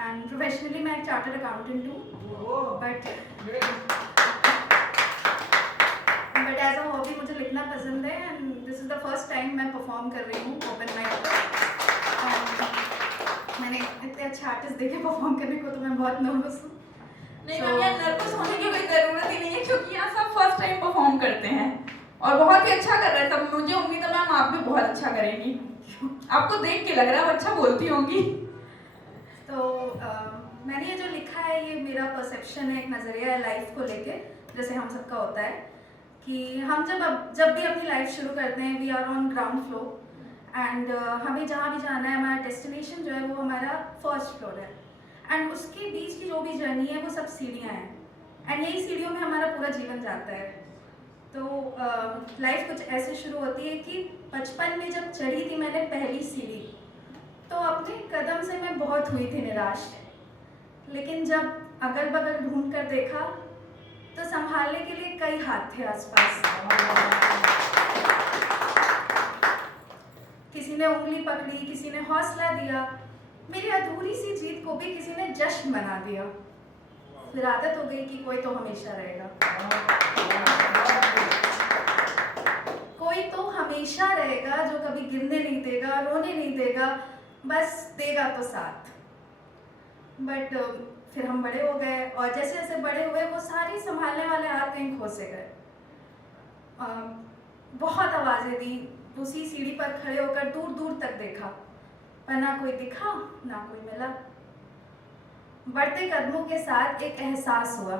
And professionally मैं एक chartered accountant हूँ, बट एज अ हॉबी मुझे लिखना पसंद है and this is the first time मैं परफॉर्म कर रही हूँ ओपन माइक पर। मैंने इतने अच्छे आर्टिस्ट देखे परफॉर्म करने को, तो मैं बहुत नर्वस हूँ। नहीं मैम, यार नर्वस होने की कोई ज़रूरत ही नहीं है, क्योंकि यहाँ सब फर्स्ट टाइम परफॉर्म करते हैं और बहुत ही अच्छा कर रहे हैं सब। मुझे उम्मीद है मैम आप भी बहुत अच्छा करेंगी, आपको देख के लग रहा है आप अच्छा बोलती होंगी। तो मैंने ये जो लिखा है ये मेरा परसेप्शन है, एक नज़रिया है लाइफ को लेके, जैसे हम सबका होता है कि हम जब भी अपनी लाइफ शुरू करते हैं, we are on ground floor and हमें जहाँ भी जाना है, हमारा डेस्टिनेशन जो है वो हमारा फर्स्ट फ्लोर है एंड उसके बीच की जो भी जर्नी है वो सब सीढ़ियाँ हैं एंड यही सीढ़ियों में हमारा पूरा जीवन जाता है। तो लाइफ कुछ ऐसे शुरू होती है कि बचपन में जब चढ़ी थी मैंने पहली सीढ़ी, तो अपने कदम से मैं बहुत हुई थी निराश, लेकिन जब अगल बगल ढूंढ कर देखा तो संभालने के लिए कई हाथ थे आसपास। किसी ने उंगली पकड़ी, किसी ने हौसला दिया, मेरी अधूरी सी जीत को भी किसी ने जश्न बना दिया। फिर आदत हो गई कि कोई तो हमेशा रहेगा, कोई तो हमेशा रहेगा जो कभी गिरने नहीं देगा, रोने नहीं देगा, बस देगा तो साथ। बट फिर हम बड़े हो गए और जैसे जैसे बड़े हुए वो सारे संभालने वाले हाथ कहीं खो से गए। बहुत आवाज़ें दी, उसी सीढ़ी पर खड़े होकर दूर दूर तक देखा, पर ना कोई दिखा ना कोई मिला। बढ़ते कदमों के साथ एक एहसास हुआ,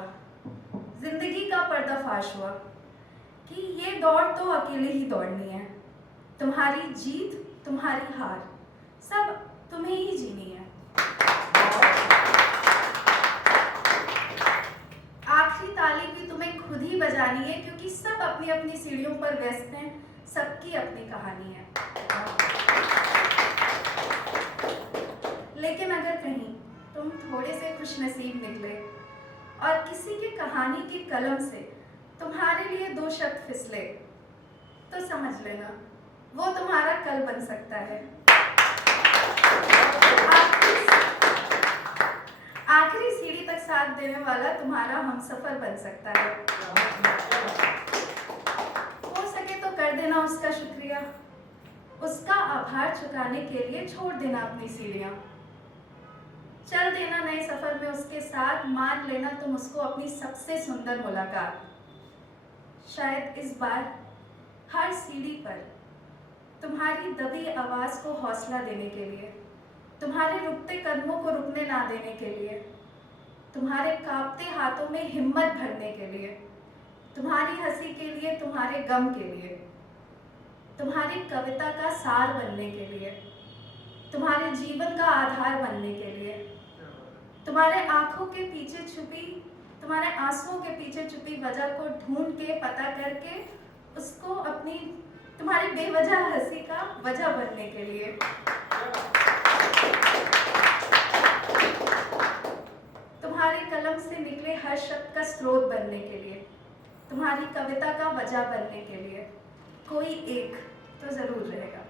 जिंदगी का पर्दाफाश हुआ कि ये दौड़ तो अकेले ही दौड़नी है, तुम्हारी जीत तुम्हारी हार सब तुम्हें ही जीनी है। आखिरी ताली भी तुम्हें खुद ही बजानी है, क्योंकि सब अपनी अपनी सीढ़ियों पर व्यस्त हैं, सबकी अपनी कहानी है। लेकिन अगर कहीं तुम थोड़े से खुशनसीब निकले और किसी की कहानी की कलम से तुम्हारे लिए दो शब्द फिसले, तो समझ लेना वो तुम्हारा कल बन सकता है। आखिरी सीढ़ी तक साथ देने वाला तुम्हारा हमसफर बन सकता है। हो सके तो कर देना उसका शुक्रिया, उसका आभार चुकाने के लिए छोड़ देना अपनी सीढ़ियां, चल देना नए सफर में उसके साथ, मान लेना तुम उसको अपनी सबसे सुंदर मुलाकात। शायद इस बार हर सीढ़ी पर तुम्हारी दबी आवाज को हौसला देने के लिए, तुम्हारे रुकते कदमों को रुकने ना देने के लिए, तुम्हारे कांपते हाथों में हिम्मत भरने के लिए, तुम्हारी हंसी के लिए, तुम्हारे गम के लिए, तुम्हारी कविता का सार बनने के लिए, तुम्हारे जीवन का आधार बनने के लिए, तुम्हारे आंखों के पीछे छुपी, तुम्हारे आंसुओं के पीछे छुपी वजह को ढूंढ के पता करके उसको अपनी तुम्हारी बेवजह हंसी का वजह बनने के लिए, तुम्हारी कलम से निकले हर शब्द का स्रोत बनने के लिए, तुम्हारी कविता का वजह बनने के लिए कोई एक तो जरूर रहेगा।